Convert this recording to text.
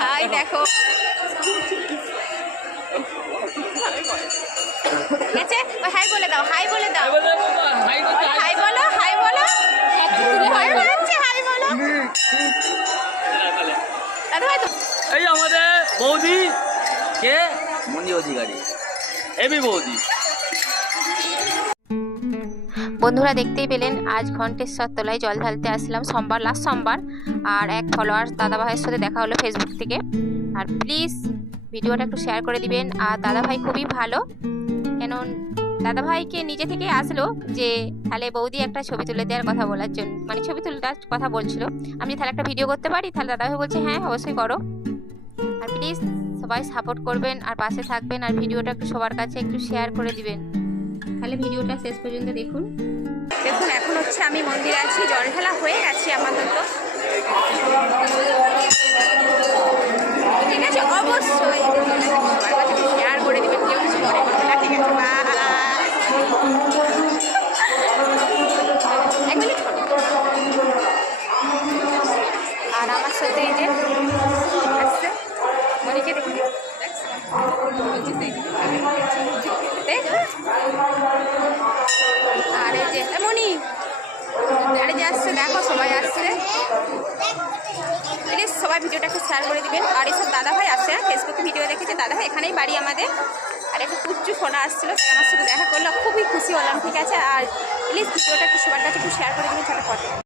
High দেখো, ঠিক আছে? ওই হাই বলে দাও, হাই বলে দাও, হাই বলো, হাই বলো, হাই বলছে, হাই বলো। দাদা ভাই তো এই আমাদের বৌদি কে মনি অধিকারী, হেবি বৌদি। বন্ধুরা দেখতেই পেলেন আজ ঘণ্টেশ্বর তলায় জল ঢালতে আসলাম সোমবার, লাস্ট সোমবার। আর এক ফলোয়ার দাদাভাইয়ের সাথে দেখা হলো ফেসবুক থেকে। আর প্লিজ ভিডিওটা একটু শেয়ার করে দিবেন। আর দাদাভাই খুবই ভালো, কেন দাদাভাইকে নিজে থেকে আসলো যে তাহলে বৌদি একটা ছবি তুলে দেওয়ার কথা বলার জন্য, মানে ছবি তোলার কথা বলছিল। আমি তাহলে একটা ভিডিও করতে পারি, তাহলে দাদাভাই বলছে হ্যাঁ অবশ্যই করো। আর প্লিজ সবাই সাপোর্ট করবেন আর পাশে থাকবেন, আর ভিডিওটা একটু সবার কাছে একটু শেয়ার করে দিবেন। তাহলে ভিডিওটা শেষ পর্যন্ত দেখুন। দেখুন, এখন হচ্ছে আমি মন্দিরে আছি, জল ঢালা হয়ে গেছে আপাতত, ঠিক আছে? অবশ্যই সবার কাছে শেয়ার করে দেবেন, কেউ কিছু মনে করবে না, ঠিক আছে? এক মিনিট। আর আমার সাথে এই যে আসছে মনিকে, দেখি দেখ, আর এই যে মনি, আরে যে আসছে দেখো, সবাই আসছে। প্লিজ সবাই ভিডিওটা একটু শেয়ার করে দিবেন। আর এসব দাদাভাই আসছে, ফেসবুকে ভিডিও দেখেছে দাদাভাই, এখানেই বাড়ি আমাদের। আর একটা কুচ্চু সোনা আসছিলো, তাই আমার সাথে দেখা করলো, খুবই খুশি হলাম, ঠিক আছে? আর প্লিজ ভিডিওটা একটু সবার কাছে একটু শেয়ার করে দিবেন ঝটপট।